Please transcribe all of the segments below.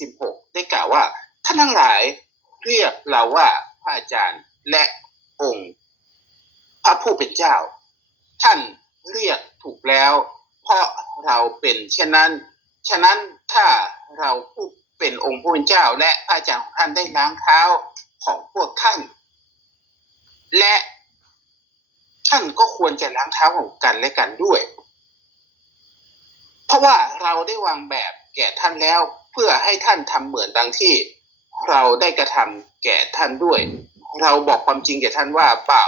สิบหกได้กล่าวว่าท่านทั้งหลายเรียกเราว่าพระอาจารย์และองค์ พระผู้เป็นเจ้า ท่านเรียกถูกแล้ว เพราะเราเป็นเช่นนั้น ฉะนั้นถ้าเราผู้เป็นองค์ผู้เป็นเจ้า และพระอาจารย์ของท่านได้ล้างเท้าของพวกท่าน และท่านก็ควรจะล้างเท้าของกันและกันด้วย เพราะว่าเราได้วางแบบแก่ท่านแล้ว เพื่อให้ท่านทำเหมือนดังที่เราได้กระทำแก่ท่านด้วย เราบอกความจริงแก่ท่านว่าบ่า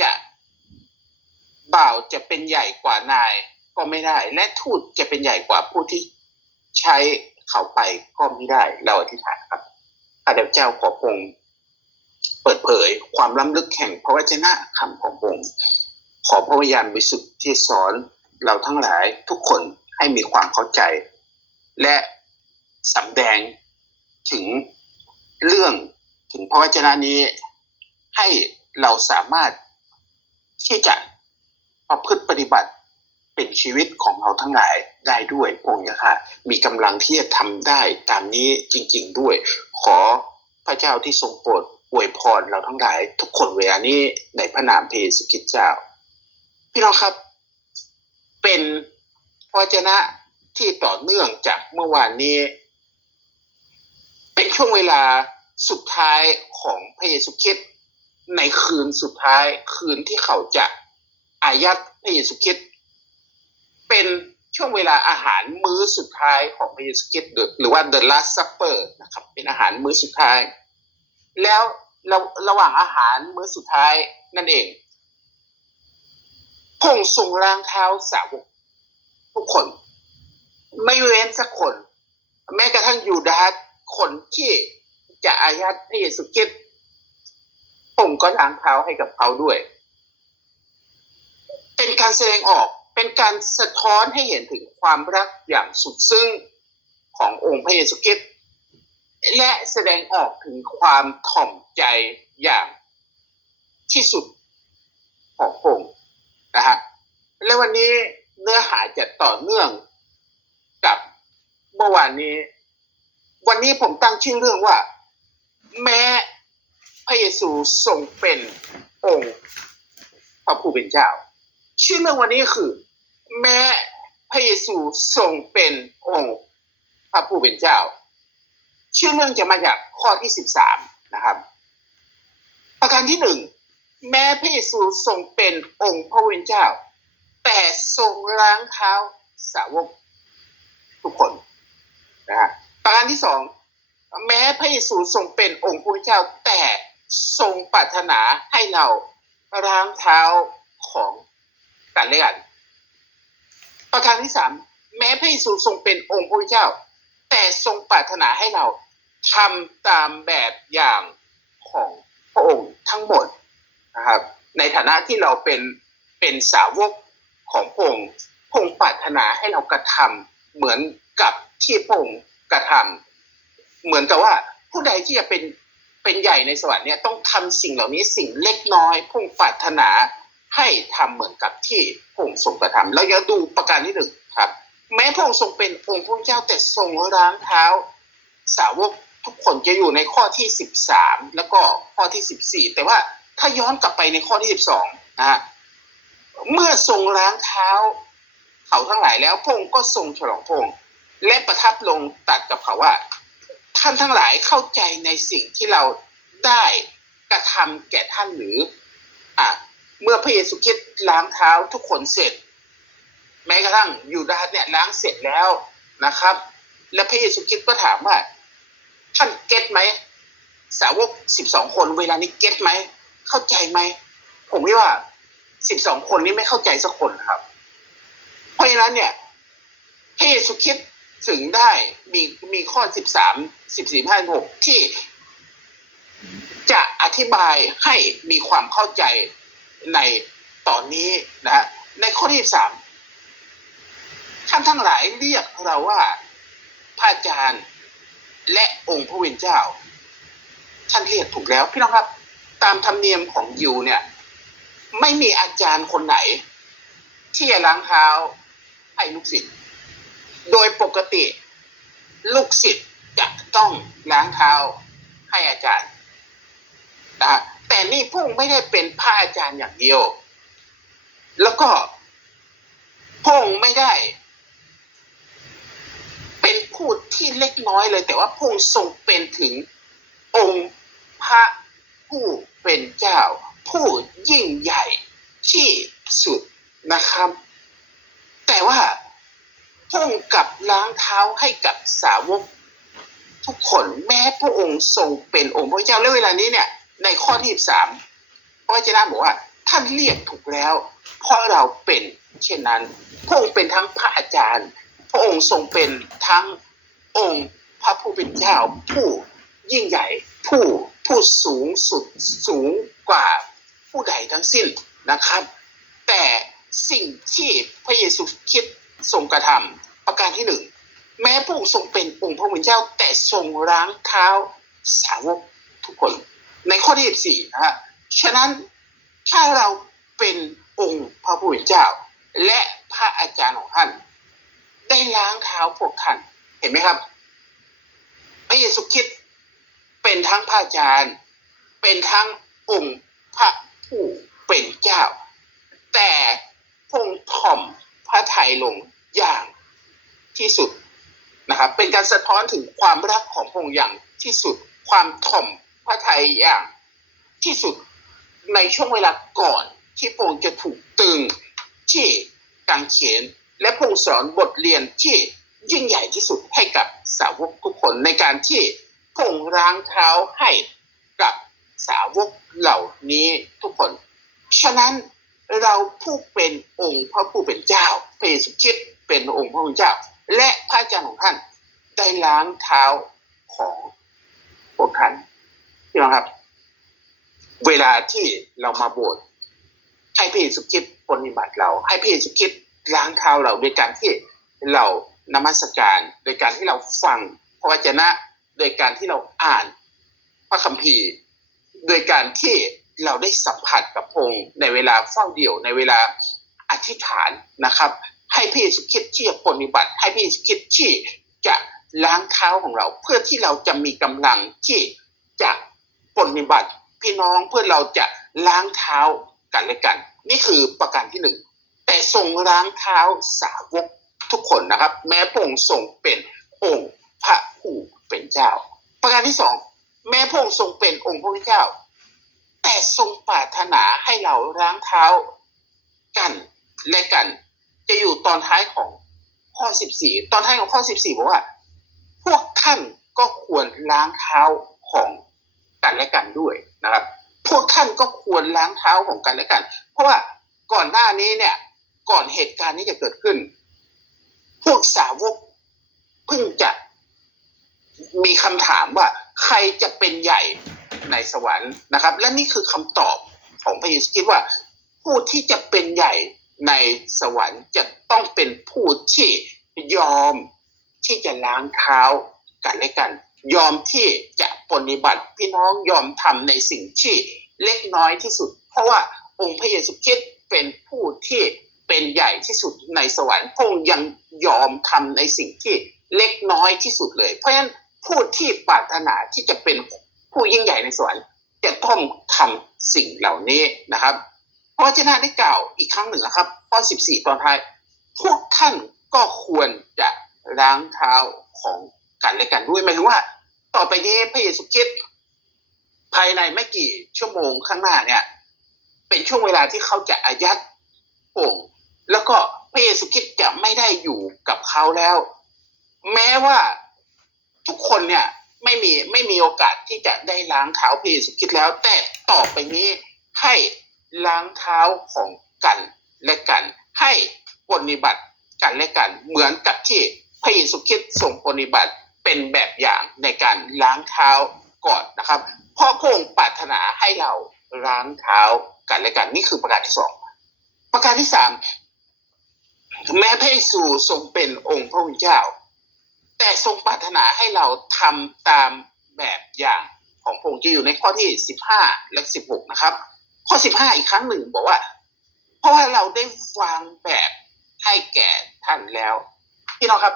จะบ่าวจะเป็นใหญ่กว่านายก็ไม่ได้ และทูตจะเป็นใหญ่กว่าผู้ที่ใช้เขาไปก็ไม่ได้ เราอธิษฐานครับข้าพเจ้าขอพระองค์เปิดเผยความล้ำลึกแห่งพระวจนะคำของพระองค์ขอพระวิญญาณบริสุทธิ์ที่สอนเราทั้งหลายทุกคนให้มีความเข้าใจ และ สำแดงถึงเรื่องถึงพระวจนะนี้ ให้เราสามารถที่จะประพฤติปฏิบัติเป็นชีวิตของเราทั้งหลายได้ด้วยองค์นะคะมีกำลังที่จะทำได้ตามนี้จริง ๆด้วย ขอพระเจ้าที่ทรงโปรดอวยพรเราทั้งหลาย ทุกคนเวลานี้ในพระนามพระเยซูคริสต์เจ้า พี่น้องครับ เป็นพระวจนะที่ต่อเนื่องจากเมื่อวานนี้ เป็นช่วงเวลาสุดท้ายของพระเยซูคริสต์ในคืนสุดท้ายคืนที่เขาจะอายัดพระเยซูคริสต์เป็นช่วงเวลาอาหารมื้อสุดท้ายของพระเยซูคริสต์หรือว่า the last supper นะครับ เป็นอาหารมื้อสุดท้าย แล้วระระหว่างอาหารมื้อสุดท้ายนั่นเองพระองค์ทรงล้างเท้าสาวกทุกคน ไม่เว้นสักคน แม้กระทั่งยูดาส คนที่จะอายัดพระเยซูคริสต์พระองค์ก็ล้างเท้าให้กับเขาด้วย เป็นการแสดงออกเป็นการสะท้อนให้เห็นถึงความรักอย่างสุดซึ้งขององค์พระเยซูคริสต์และแสดงออกถึงความถ่อมใจอย่างที่สุดของพระองค์นะฮะและวันนี้เนื้อหาจะต่อเนื่องกับเมื่อวานนี้ วันนี้ผมตั้งชื่อเรื่องว่า แม้พระเยซูทรงเป็นองค์พระผู้เป็นเจ้า ชื่อเรื่องวันนี้คือ แม้พระเยซูทรงเป็นองค์พระผู้เป็นเจ้า ชื่อเรื่องจะมาจากข้อที่สิบสามนะครับ ประการที่หนึ่งแม้พระเยซูทรงเป็นองค์พระผู้เป็นเจ้า แต่ทรงล้างเท้าสาวกทุกคนนะฮะ ประการที่สองแม้พระเยซูทรงเป็นองค์พระเจ้าแต่ทรงปรารถนาให้เราล้างเท้าของกันและกันประการที่สามแม้พระเยซูทรงเป็นองค์พระเป็นเจ้า แต่ทรงปรารถนาให้เราทำตามแบบอย่างของพระองค์ทั้งหมดนะครับ ในฐานะที่เราเป็นเป็นสาวกของพระองค์พระองค์ปรารถนาให้เรากระทำเหมือนกับที่พระองค์ กระทำเหมือนกับว่าผู้ใดที่จะเป็นเป็นใหญ่ในสวรรค์เนี่ยต้องทำสิ่งเหล่านี้สิ่งเล็กน้อยพระองค์ปรารถนาให้ทำเหมือนกับที่พระองค์ทรงกระทำแล้วอย่าดูประการที่หนึ่งครับ แม้พระองค์ทรงเป็นองค์พระเจ้าแต่ทรงล้างเท้า สาวกทุกคนจะอยู่ในข้อที่สิบสามแล้วก็ข้อที่สิบสี่แต่ว่าถ้าย้อนกลับไปในข้อที่สิบสองนะฮะเมื่อทรงล้างเท้าเขาทั้งหลายแล้วพระองค์ก็ทรงฉลองพระองค์ และประทับลงตัดกับเขาว่า ท่านทั้งหลายเข้าใจในสิ่งที่เราได้กระทำแก่ท่านหรือ อะเมื่อพระเยซูคริสต์ล้างเท้าทุกคนเสร็จ แม้กระทั่งยูดาสเนี่ยล้างเสร็จแล้วนะครับ และพระเยซูคริสต์ก็ถามว่า ท่านเก็ตไหมสาวกสิบสองคนเวลานี้เก็ตไหมเข้าใจไหมผมว่าสิบสองคนนี้ไม่เข้าใจสักคนครับ เพราะฉะนั้นเนี่ยพระเยซูคริสต์ ถึงได้มีมีข้อสิบสามสิบสี่ห้าหกที่จะอธิบายให้มีความเข้าใจในตอนนี้นะฮะในข้อที่สามท่านทั้งหลายเรียกเราว่าพระอาจารย์และองค์พระวิญเจ้า ท่านเรียกถูกแล้วพี่น้องครับ ตามธรรมเนียมของยิวเนี่ย ไม่มีอาจารย์คนไหน ที่จะล้างเท้าให้ลูกศิษย์ โดยปกติ ลูกศิษย์จะต้องล้างเท้าให้อาจารย์นะแต่นี่พระองค์ไม่ได้เป็นพระอาจารย์อย่างเดียว แล้วก็พงค์ไม่ได้ เป็นผู้ที่เล็กน้อยเลย แต่ว่าพงค์ทรงเป็นถึงองค์พระผู้เป็นเจ้า ผู้ยิ่งใหญ่ที่สุดนะครับ แต่ว่า ระองค์กลับล้างเท้าให้กับสาวกทุกคนแม้พระองค์ทรงเป็นองค์พระเจ้าและเวลานี้เนี่ย ในข้อที่สามพระเจ้าบอกว่าท่านเรียกถูกแล้ว เพราะเราเป็นเช่นนั้น พระองค์เป็นทั้งพระอาจารย์ พระองค์ทรงเป็นทั้งองค์พระผู้เป็นเจ้าผู้ยิ่งใหญ่ผู้ผู้สูงสุดสูงกว่าผู้ใดทั้งสิ้นนะครับ แต่สิ่งที่พระเยซูคิด ทรงกระทำประการที่หนึ่งแม้พระองค์ทรงเป็นองค์พระผู้เป็นเจ้าแต่ทรงล้างเท้าสาวกทุกคน ในข้อที่สี่นะฮะฉะนั้นถ้าเราเป็นองค์พระผู้เป็นเจ้า และพระอาจารย์ของท่าน ได้ล้างเท้าพวกท่านเห็นไหมครับ พระเยซูคริสต์เป็นทั้งพระอาจารย์ เป็นทั้งองค์พระผู้เป็นเจ้า แต่พงถ่อมพระทัยลง อย่างที่สุดนะครับเป็นการสะท้อนถึงความรักของพงค์อย่างที่สุด ความถ่อมพระทัยอย่างที่สุดในช่วงเวลาก่อนที่พงค์จะถูกตึงที่กางเขนและพงค์สอนบทเรียนที่ยิ่งใหญ่ที่สุดให้กับสาวกทุกคนในการที่พงค์ล้างเท้าให้กับสาวกเหล่านี้ทุกคน ฉะนั้นเราผู้เป็นองค์พระผู้เป็นเจ้า พระเยซูคริสต์เป็นองค์พระผู้เจ้า และพระอาจารย์ของท่านได้ล้างเท้าของพวกท่านพี่น้องครับ เวลาที่เรามาโบสถ์ให้พระเยซูคริสต์ปฏิบัติเรา ให้พระเยซูคริสต์ล้างเท้าเราโดยการที่เรานมัสการ โดยการที่เราฟังพระวจนะ โดยการที่เราอ่านพระคัมภีร์ โดยการที่เราได้สัมผัสกับพระองค์ในเวลาเฝ้าเดี่ยวในเวลา อธิษฐานนะครับ ให้พระเยซูคริสต์ที่จะปฏิบัติ ให้พระเยซูคริสต์ที่จะล้างเท้าของเรา เพื่อที่เราจะมีกำลังที่จะปฏิบัติพี่น้องเพื่อเราจะล้างเท้ากันและกัน นี่คือประการที่หนึ่งแต่ทรงล้างเท้าสาวกทุกคนนะครับ แม้พระองค์ทรงเป็นองค์พระผู้เป็นเจ้า ประการที่สองแม้พระองค์ทรงเป็นองค์พระผู้เป็นเจ้า แต่ทรงปรารถนาให้เราล้างเท้ากัน และกัน จะอยู่ตอนท้ายของข้อ 14 ตอนท้ายของข้อ 14บอกว่า พวกท่านก็ควรล้างเท้าของกันและกันด้วยนะครับ พวกท่านก็ควรล้างเท้าของกันและกัน เพราะว่าก่อนหน้านี้เนี่ย ก่อนเหตุการณ์นี้จะเกิดขึ้น พวกสาวกเพิ่งจะมีคำถามว่า ใครจะเป็นใหญ่ในสวรรค์นะครับ และนี่คือคำตอบของพระเยซูคริสต์ว่า ผู้ที่จะเป็นใหญ่ ในสวรรค์จะต้องเป็นผู้ที่ยอมที่จะล้างเท้ากันและกัน ยอมที่จะปฏิบัติพี่น้องยอมทำในสิ่งที่เล็กน้อยที่สุด เพราะว่าองค์พระเยซูคริสต์เป็นผู้ที่เป็นใหญ่ที่สุดในสวรรค์พระองค์ยังยอมทำในสิ่งที่เล็กน้อยที่สุดเลย เพราะฉะนั้นผู้ที่ปรารถนาที่จะเป็นผู้ยิ่งใหญ่ในสวรรค์จะต้องทำสิ่งเหล่านี้นะครับ ระเจ้าได้กล่าวอีกครั้งหนึ่งนะครับข้อ 14 ตอนท้าย พวกท่านก็ควรจะล้างเท้าของกันและกันด้วยหมายถึงว่า ต่อไปนี้พระเยซูคริสต์ภายในไม่กี่ชั่วโมงข้างหน้าเนี่ย เป็นช่วงเวลาที่เขาจะอายัดองค์แล้วก็พระเยซูคริสต์จะไม่ได้อยู่กับเขาแล้ว แม้ว่าทุกคนเนี่ยไม่มีไม่มีโอกาสที่จะได้ล้างเท้าพระเยซูคริสต์แล้ว แต่ต่อไปนี้ให้ ล้างเท้าของกันและกัน ให้ปฏิบัติกันและกัน เหมือนกับที่พระเยซูคริสต์ทรงปฏิบัติเป็นแบบอย่างในการล้างเท้าก่อนนะครับ เพราะพระองค์ปรารถนาให้เราล้างเท้ากันและกัน นี่คือประการที่สองประการที่สามแม้พระเยซูทรงเป็นองค์พระผู้เป็นเจ้า แต่ทรงปรารถนาให้เราทำตามแบบอย่างของพระองค์จะอยู่ในข้อที่สิบห้าและสิบหกนะครับ ข้อสิบห้าอีกครั้งหนึ่งบอกว่า เพราะว่าเราได้วางแบบให้แก่ท่านแล้วพี่น้องครับ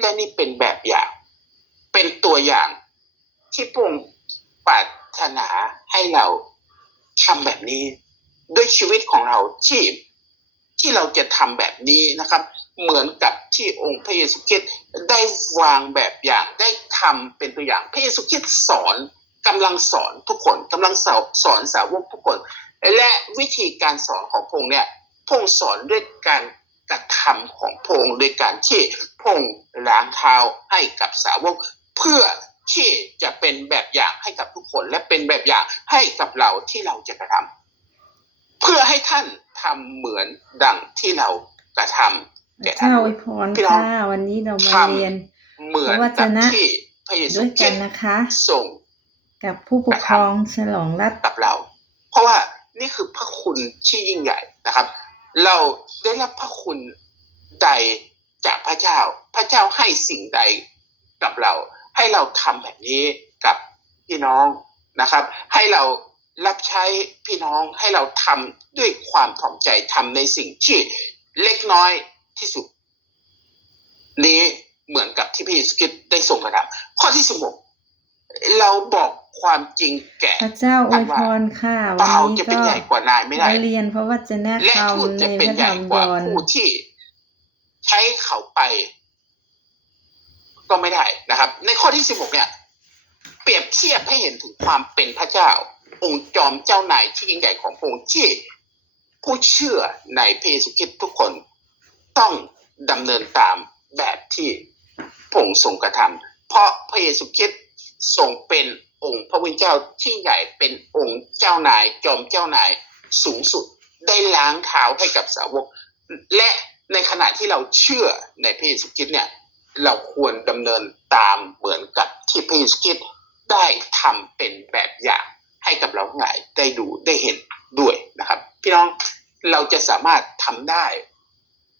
และนี่เป็นแบบอย่าง เป็นตัวอย่างที่พระองค์ปรารถนาให้เราทำแบบนี้ ด้วยชีวิตของเราที่ที่เราจะทำแบบนี้นะครับ เหมือนกับที่องค์พระเยซูคริสต์ได้วางแบบอย่างได้ทำเป็นตัวอย่าง พระเยซูคริสต์สอน กำลังสอนทุกคนกำลังสอนสอนสาวกทุกคน และวิธีการสอนของพระองค์เนี่ยพระองค์สอนด้วยการกระทำของพระองค์โดยการที่พระองค์ล้างเท้าให้กับสาวก เพื่อที่จะเป็นแบบอย่างให้กับทุกคน และเป็นแบบอย่างให้กับเราที่เราจะกระทำเพื่อให้ท่านทำเหมือนดังที่เรากระทำแก่ท่านข้าอวยพรพี่น้องค่ะวันนี้เรามาทำเรียนเหมือนพระวจกับนะที่พระเยซูด้วยคกัรินสต์นะคะส่ง กับผู้ปกครองฉลองรัฐกับเรา เพราะว่านี่คือพระคุณที่ยิ่งใหญ่นะครับ เราได้รับพระคุณใดจากพระเจ้า พระเจ้าให้สิ่งใดกับเรา ให้เราทำแบบนี้กับพี่น้องนะครับ ให้เรารับใช้พี่น้องให้เราทำด้วยความถ่อมใจทำในสิ่งที่เล็กน้อยที่สุด นี้เหมือนกับที่พระเยซูคริสต์ได้ทรงกระทำข้อที่สิบหกเราบอก ความจริงแก่พระเจ้าอวยพรค่ะเปวันล่านี้จะเป็นก็ใหญ่กว่านายไม่ได้มาเรียนพระวจนะและคทูตำในจะพเป็นระใหธรญ่รมกยว่าอนผู้ที่ใช้เขาไป ก็ไม่ได้นะครับ ในข้อที่สิบหกเนี่ย เปรียบเทียบให้เห็นถึงความเป็นพระเจ้า องค์จอมเจ้านายที่ยิ่งใหญ่ของพระองค์ที่ผู้เชื่อในพระเยซูคริสต์ทุกคนต้องดำเนินตามแบบที่พระองค์ทรงกระทำเพราะพระเยซูคริสต์ทรงเป็น องค์พระผู้เจ้าที่ใหญ่เป็นองค์เจ้านายจอมเจ้านายสูงสุดได้ล้างเท้าให้กับสาวก และในขณะที่เราเชื่อในพระเยซูคริสต์เนี่ยเราควรดำเนินตามเหมือนกับที่พระเยซูคริสต์ได้ทำเป็นแบบอย่างให้กับเราทั้งหลายได้ดูได้เห็นด้วยนะครับ พี่น้องเราจะสามารถทำได้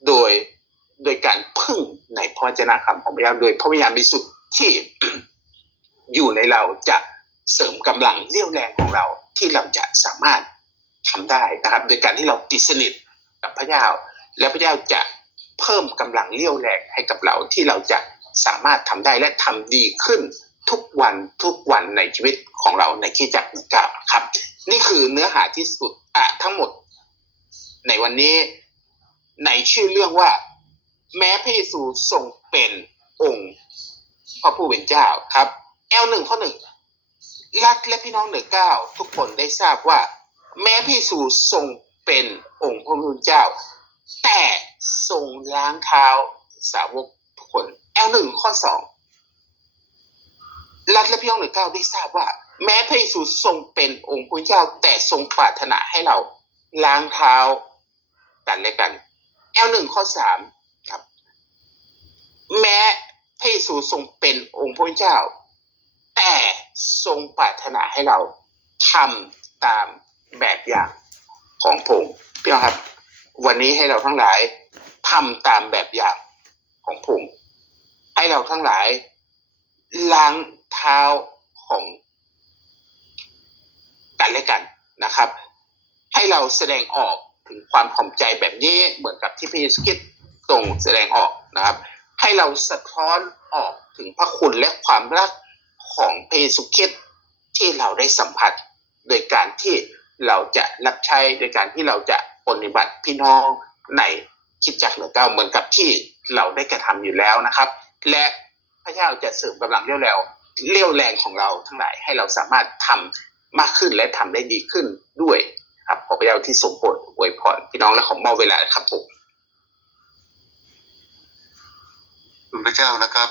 โดยโดยการพึ่งในพระวจนะคำของพระเจ้าโดยพระวิญญาณบริสุทธิ์ที่อยู่ในเราจะ เสริมกำลังเรี่ยวแรงของเราที่เราจะสามารถทำได้นะครับ โดยการที่เราติดสนิทกับพระเจ้า และพระเจ้าจะเพิ่มกำลังเรี่ยวแรงให้กับเราที่เราจะสามารถทำได้และทำดีขึ้นทุกวันทุกวันในชีวิตของเราในที่จักรก้าครับ นี่คือเนื้อหาที่สุดอะทั้งหมด ในวันนี้ในชื่อเรื่องว่า แม้พระเยซูทรงเป็นองค์พระผู้เป็นเจ้าครับแอลหนึ่งข้อหนึ่ง รักและพี่น้องเหนือเก้าทุกคนได้ทราบว่า แม้พระเยซูทรงเป็นองค์พระผู้เป็นเจ้า แต่ทรงล้างเท้าสาวกทุกคนแอลหนึ่งข้อสองรัฐและพี่น้องเหนือเก้าได้ทราบว่า แม้พระเยซูทรงเป็นองค์พระผู้เป็นเจ้า แต่ทรงปรารถนาให้เราล้างเท้ากันและกันแอลหนึ่งข้อสามครับ แม้พระเยซูทรงเป็นองค์พระผู้เป็นเจ้า แต่ทรงปรารถนาให้เราทำตามแบบอย่างของพงค์พี่น้องครับ วันนี้ให้เราทั้งหลายทำตามแบบอย่างของพงค์ให้เราทั้งหลายล้างเท้าของกันและกันนะครับ ให้เราแสดงออกถึงความถ่อมใจแบบนี้เหมือนกับที่พระเยซูคริสต์ทรงแสดงออกนะครับ ให้เราสะท้อนออกถึงพระคุณและความรัก ของพระเยซูคริสต์ที่เราได้สัมผัส โดยการที่เราจะรับใช้โดยการที่เราจะปฏิบัติพี่น้องในคิดจักเหนือเก้าเหมือนกับที่เราได้กระทำอยู่แล้วนะครับ และพระเจ้าจะเสริมกำลังเรี่ยวแรงเรี่ยวแรงของเราทั้งหลายให้เราสามารถทำมากขึ้นและทำได้ดีขึ้นด้วยครับขอพระเจ้าที่สมโปรดอวยพรพี่น้องและขอมอบเวลาครับผมคุณพระเจ้านะครับ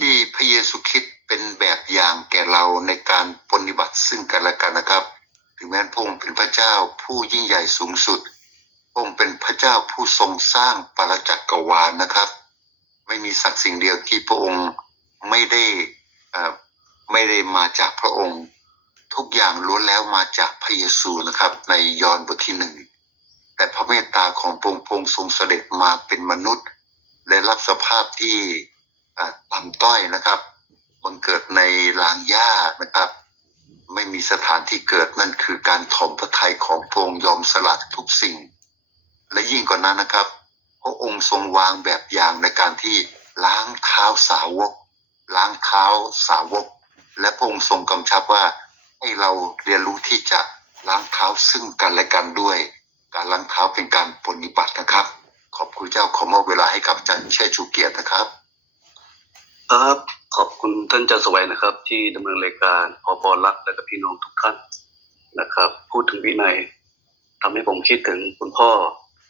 ที่พระเยซูคริสต์ เป็นแบบอย่างแก่เราในการปฏิบัติซึ่งกันและกันนะครับ ถึงแม้พระองค์เป็นพระเจ้าผู้ยิ่งใหญ่สูงสุดพระองค์เป็นพระเจ้าผู้ทรงสร้างปรจักรวาลนะครับ ไม่มีสักสิ่งเดียวที่พระองค์ไม่ได้อ่อไม่ได้มาจากพระองค์ ทุกอย่างล้วนแล้วมาจากพระเยซูนะครับ ในยอห์นบทที่หนึ่งแต่พระเมตตาของพระองค์พงค์ทรงเสด็จมาเป็นมนุษย์ และรับสภาพที่อ่าต่ำต้อยนะครับ บังเกิดในลานหญ้านะครับ ไม่มีสถานที่เกิดนั่นคือการถ่อมพระทัยของพระองค์ยอมสละทุกสิ่ง และยิ่งกว่านั้นนะครับพระองค์ทรงวางแบบอย่างในการที่ล้างเท้าสาวก ล้างเท้าสาวก และพระองค์ทรงกำชับว่าให้เราเรียนรู้ที่จะล้างเท้าซึ่งกันและกันด้วย การล้างเท้าเป็นการปฏิบัตินะครับ ขอบคุณเจ้าขอมอบเวลาให้กับอาจารย์เชษชูเกียรตินะครับ ครับ ขอบคุณท่านจารสวัยนะครับ ที่ดำเนินรายการพอปอรักและก็พี่น้องทุกท่านนะครับ พูดถึงวินัยทำให้ผมคิดถึงคุณพ่อ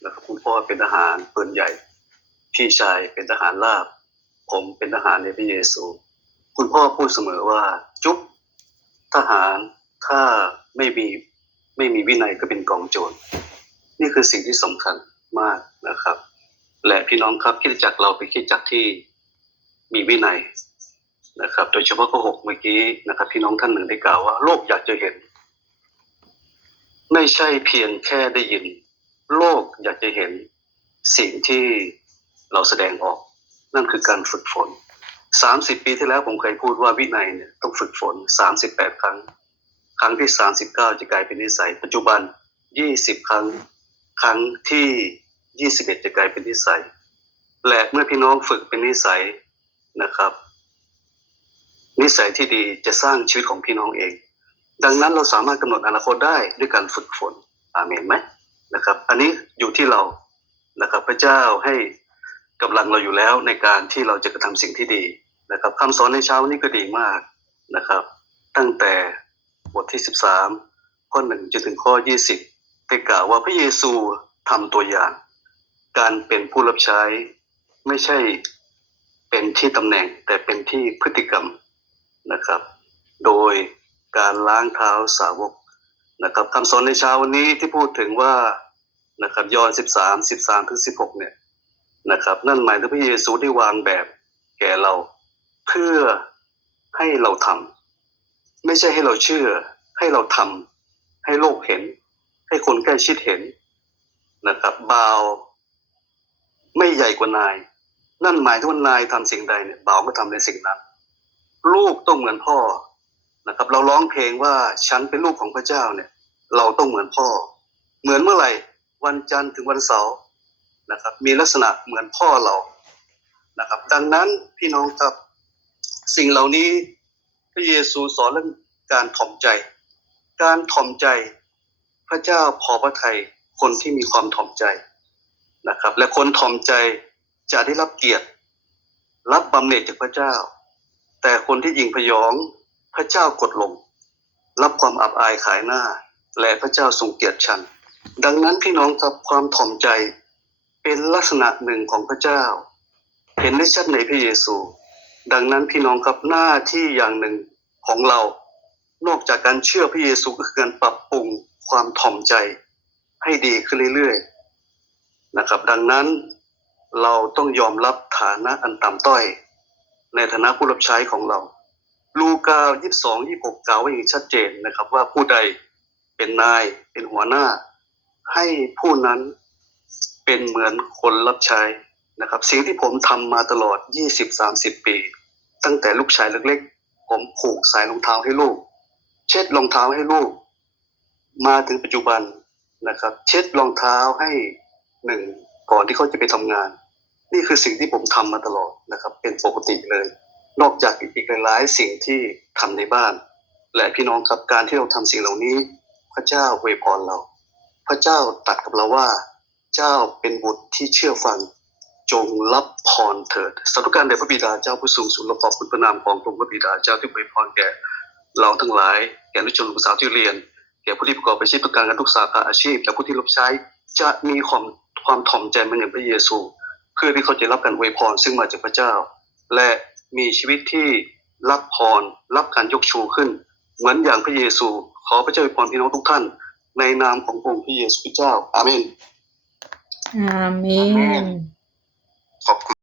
นะครับคุณพ่อเป็นทหารปืนใหญ่ พี่ชายเป็นทหารราบ ผมเป็นทหารในพระเยซู คุณพ่อพูดเสมอว่าจุ๊บทหารถ้าไม่มีไม่มีวินัยก็เป็นกองโจรนี่คือสิ่งที่สำคัญมากนะครับ และพี่น้องครับคิดจักเราเป็นคิดจักที่มีวินัย นะครับ โดยเฉพาะข้อหกเมื่อกี้นะครับ พี่น้องท่านหนึ่งได้กล่าวว่า โลกอยากจะเห็น ไม่ใช่เพียงแค่ได้ยิน โลกอยากจะเห็นสิ่งที่เราแสดงออก นั่นคือการฝึกฝนสามสิบปีที่แล้วผมเคยพูดว่าวินัยเนี่ยต้องฝึกฝนสามสิบแปดครั้ง ครั้งที่สามสิบเก้าจะกลายเป็นนิสัย ปัจจุบันยี่สิบครั้ง ครั้งที่ยี่สิบเอ็ดจะกลายเป็นนิสัย และเมื่อพี่น้องฝึกเป็นนิสัยนะครับ นิสัยที่ดีจะสร้างชีวิตของพี่น้องเอง ดังนั้นเราสามารถกำหนดอนาคตได้ด้วยการฝึกฝนอาเมนไหมนะครับ อันนี้อยู่ที่เรานะครับพระเจ้าให้กำลังเราอยู่แล้วในการที่เราจะกระทำสิ่งที่ดีนะครับคำสอนในเช้านี้ก็ดีมากนะครับ ตั้งแต่บทที่สิบสามข้อหนึ่งจนถึงข้อยี่สิบได้กล่าวว่าพระเยซูทำตัวอย่าง การเป็นผู้รับใช้ไม่ใช่เป็นที่ตำแหน่งแต่เป็นที่พฤติกรรม นะครับ โดยการล้างเท้าสาวกนะครับคำสอนในเช้าวันนี้ที่พูดถึงว่านะครับยอห์น13 13ถึง16เนี่ยนะครับ นั่นหมายถึงพระเยซูได้วางแบบแก่เราเพื่อให้เราทำไม่ใช่ให้เราเชื่อ ให้เราทำให้โลกเห็น ให้คนใกล้ชิดเห็นนะครับบาวไม่ใหญ่กว่านาย นั่นหมายถึงว่านายทำสิ่งใดเนี่ยบ่าวก็ทำในสิ่งนั้น ลูกต้องเหมือนพ่อนะครับ เราร้องเพลงว่าฉันเป็นลูกของพระเจ้าเนี่ย เราต้องเหมือนพ่อ เหมือนเมื่อไหร่วันจันทร์ถึงวันเสาร์นะครับ มีลักษณะเหมือนพ่อเรานะครับ ดังนั้นพี่น้องครับสิ่งเหล่านี้พระเยซูสอนเรื่องการถ่อมใจ การถ่อมใจพระเจ้าพอพระทัยคนที่มีความถ่อมใจนะครับ และคนถ่อมใจจะได้รับเกียรติ รับบำเหน็จจากพระเจ้า แต่คนที่ยิงพยองพระเจ้ากดลง รับความอับอายขายหน้า และพระเจ้าทรงเกียรติชันดังนั้นพี่น้องครับความถ่อมใจเป็นลักษณะหนึ่งของพระเจ้า เห็นได้ชัดในพระเยซู ดังนั้นพี่น้องครับหน้าที่อย่างหนึ่งของเรา นอกจากการเชื่อพระเยซูก็คือการปรับปรุงความถ่อมใจให้ดีขึ้นเรื่อยๆนะครับ ดังนั้นเราต้องยอมรับฐานะอันต่ำต้อย ในฐานะผู้รับใช้ของเรา ลูกายี่สองยี่หกกล่าวไว้อย่างชัดเจนนะครับ ว่าผู้ใดเป็นนายเป็นหัวหน้า ให้ผู้นั้นเป็นเหมือนคนรับใช้นะครับ สิ่งที่ผมทำมาตลอด 20-30 ปี ตั้งแต่ลูกชายเล็กๆ ผมผูกสายรองเท้าให้ลูก เช็ดรองเท้าให้ลูก มาถึงปัจจุบันนะครับ เช็ดรองเท้าให้หนึ่งก่อนที่เขาจะไปทำงาน นี่คือสิ่งที่ผมทำมาตลอดนะครับ เป็นปกติเลย นอกจากอีกหลายๆสิ่งที่ทำในบ้าน และพี่น้องครับการที่เราทำสิ่งเหล่านี้ พระเจ้าอวยพรเรา พระเจ้าตัดกับเราว่า เจ้าเป็นบุตรที่เชื่อฟังจงรับพรเถิดสาธุการแด่พระบิดาเจ้าผู้สูงสุดและขอบคุณพระนามของพระพระบิดาเจ้าที่อวยพรแก่เราทั้งหลายแก่นักชนลูกสาวที่เรียนแก่ผู้ที่ประกอบอาชีพประการงานทุกสาขาอาชีพและผู้ที่รับใช้จะมีความความถ่อมใจเหมันอย่างพระเยซู เพื่อที่เขาจะรับการอวยพรซึ่งมาจากพระเจ้า และมีชีวิตที่รับพรรับการยกชูขึ้น เหมือนอย่างพระเยซู ขอพระเจ้าอวยพรพี่น้องทุกท่าน ในนามขององค์พระเยซูคริสต์เจ้าอาเมนอาเมอาเมนนขอบคุณ